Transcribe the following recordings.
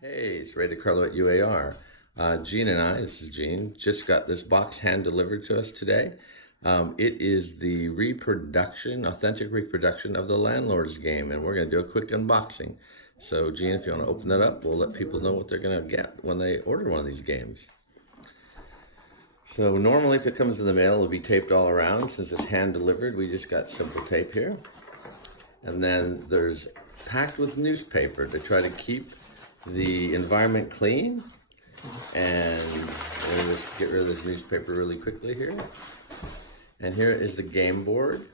Hey, it's Ray DiCarlo at UAR. Gene and I, this is Gene, just got this box hand delivered to us today. It is the reproduction, authentic reproduction of the Landlords Game, and we're going to do a quick unboxing. So Gene, if you want to open that up, we'll let people know what they're going to get when they order one of these games. So normally if it comes in the mail, it'll be taped all around. Since it's hand delivered, we just got simple tape here. And then there's packed with newspaper to try to keep the environment clean. And we're going to just get rid of this newspaper really quickly here. And here is the game board.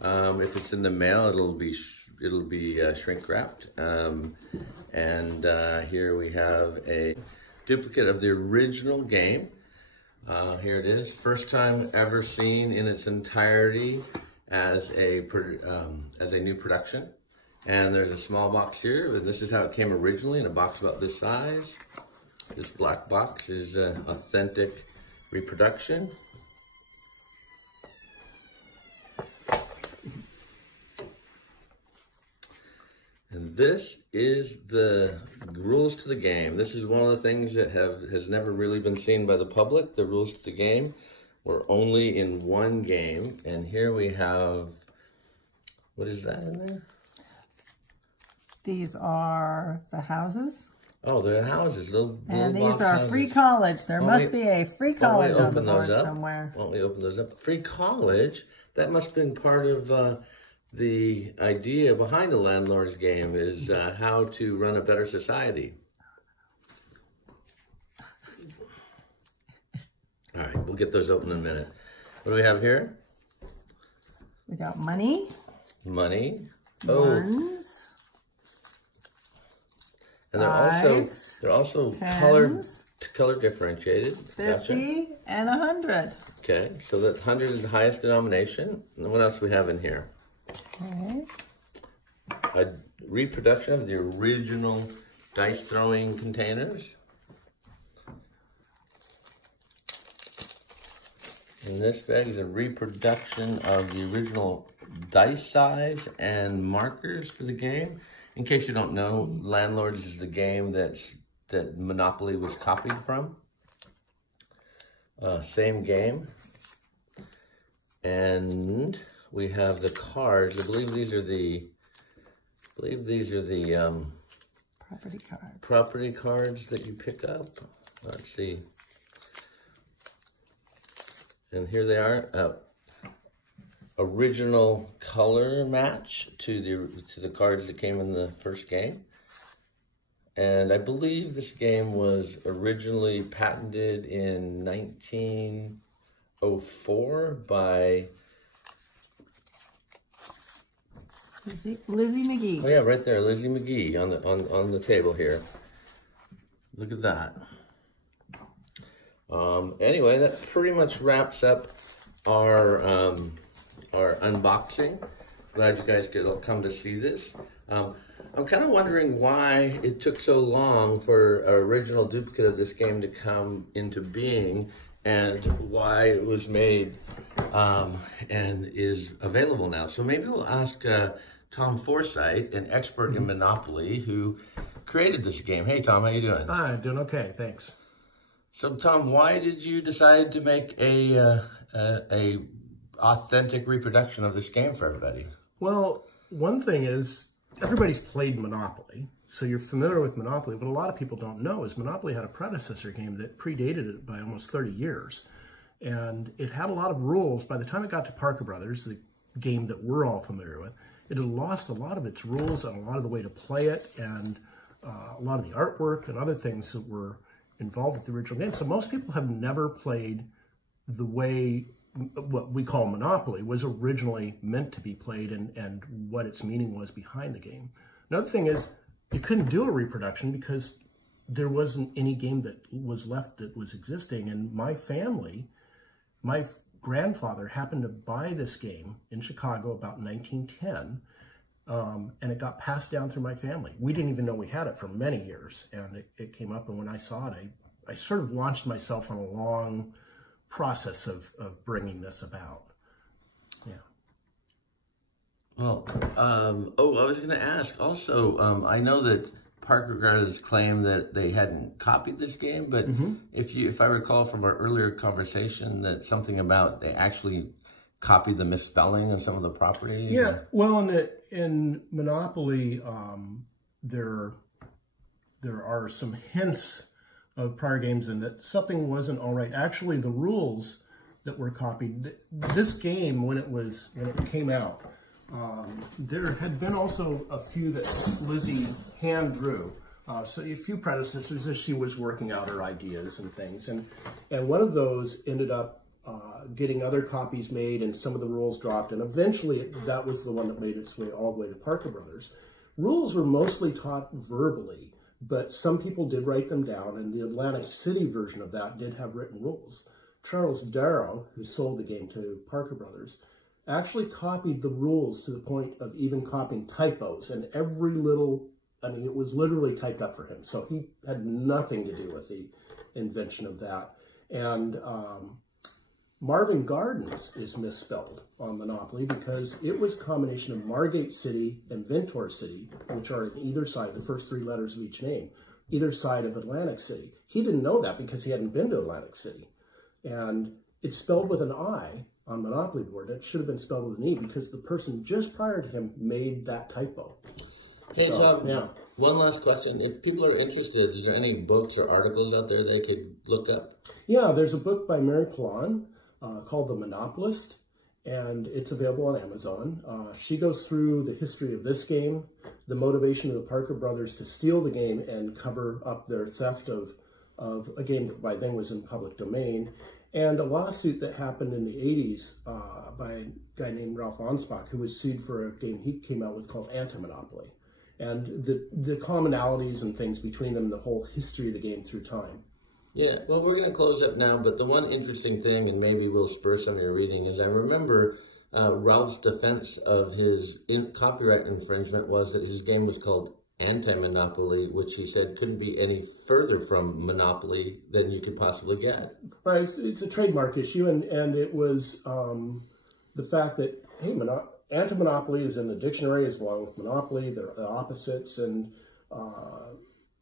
If it's in the mail, it'll be shrink wrapped. Here we have a duplicate of the original game. Here it is, first time ever seen in its entirety as a new production. And there's a small box here. This is how it came originally, in a box about this size. This black box is an authentic reproduction. And this is the rules to the game. This is one of the things that has never really been seen by the public. The rules to the game were only in one game. And here we have, what is that in there? These are the houses. Oh, they're houses. And these are houses. Free college. There must be a free college on the board somewhere. Won't we open those up? Free college? That must have been part of the idea behind the Landlords Game, is how to run a better society. All right, we'll get those open in a minute. What do we have here? We got money. Money. Ones. And they're also color differentiated. 50 and 100. Okay, so that 100 is the highest denomination. And what else do we have in here? Okay. A reproduction of the original dice throwing containers. And this bag is a reproduction of the original dice size and markers for the game. In case you don't know, Landlords is the game that Monopoly was copied from. Same game. And we have the cards. I believe these are the property cards that you pick up. Let's see. And here they are. Original color match to the cards that came in the first game. And I believe this game was originally patented in 1904 by Lizzie McGee. Oh yeah, right there, Lizzie McGee on the table here. Look at that. Anyway, that pretty much wraps up our unboxing. Glad you guys could come to see this. I'm kind of wondering why it took so long for an original duplicate of this game to come into being, and why it was made and is available now. So maybe we'll ask Tom Forsythe, an expert in Monopoly, who created this game. Hey Tom, how you doing? Hi, I'm doing okay, thanks. So Tom, why did you decide to make a authentic reproduction of this game for everybody? Well, one thing is, everybody's played Monopoly, so you're familiar with Monopoly. What a lot of people don't know is Monopoly had a predecessor game that predated it by almost 30 years. And it had a lot of rules. By the time it got to Parker Brothers, the game that we're all familiar with, it had lost a lot of its rules and a lot of the way to play it, and a lot of the artwork and other things that were involved with the original game. So most people have never played the way what we call Monopoly was originally meant to be played, and what its meaning was behind the game. Another thing is, you couldn't do a reproduction because there wasn't any game that was left that was existing. And my family, my grandfather happened to buy this game in Chicago about 1910, and it got passed down through my family. We didn't even know we had it for many years, and it came up, and when I saw it, I sort of launched myself on a long process of bringing this about. Yeah. Well, I was going to ask also, I know that Parker Brothers claim that they hadn't copied this game, but if I recall from our earlier conversation, that something about they actually copied the misspelling on some of the properties. Yeah, well, in Monopoly, there are some hints of prior games in that something wasn't all right. Actually, the rules that were copied, this game when it came out, there had been also a few that Lizzie hand drew. So a few predecessors as she was working out her ideas and things. And one of those ended up getting other copies made and some of the rules dropped. And eventually that was the one that made its way all the way to Parker Brothers. Rules were mostly taught verbally, but some people did write them down. And the Atlantic City version of that did have written rules. Charles Darrow, who sold the game to Parker Brothers, actually copied the rules to the point of even copying typos, and every little, I mean, it was literally typed up for him. So he had nothing to do with the invention of that. And Marvin Gardens is misspelled on Monopoly because it was a combination of Margate City and Ventor City, which are on either side, the first three letters of each name, either side of Atlantic City. He didn't know that because he hadn't been to Atlantic City. And it's spelled with an I on Monopoly board. It should have been spelled with an E because the person just prior to him made that typo. Hey, so yeah. One last question. If people are interested, is there any books or articles out there they could look up? Yeah, there's a book by Mary Plon called The Monopolist, and it's available on Amazon. She goes through the history of this game, the motivation of the Parker Brothers to steal the game and cover up their theft of a game that by then was in public domain, and a lawsuit that happened in the 80s by a guy named Ralph Anspach, who was sued for a game he came out with called Anti-Monopoly, and the commonalities and things between them, the whole history of the game through time. Yeah, well, we're going to close up now, but the one interesting thing, and maybe we'll spur some of your reading, is I remember Ralph's defense of his copyright infringement was that his game was called Anti-Monopoly, which he said couldn't be any further from monopoly than you could possibly get. Right, it's a trademark issue, and it was the fact that, hey, anti-monopoly is in the dictionary as well with monopoly, they're the opposites, and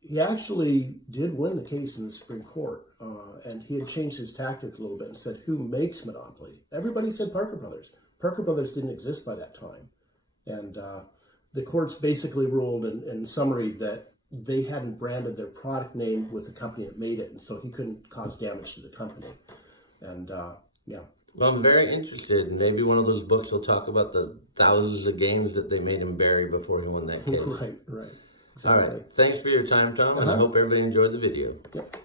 he actually did win the case in the Supreme Court, and he had changed his tactic a little bit and said, who makes monopoly? Everybody said Parker Brothers. Parker Brothers didn't exist by that time, and the courts basically ruled in summary that they hadn't branded their product name with the company that made it, and so he couldn't cause damage to the company. And yeah. Well, I'm very interested. Maybe one of those books will talk about the thousands of games that they made him bury before he won that case. Right. Exactly. All right. Thanks for your time, Tom, and I hope everybody enjoyed the video. Yep.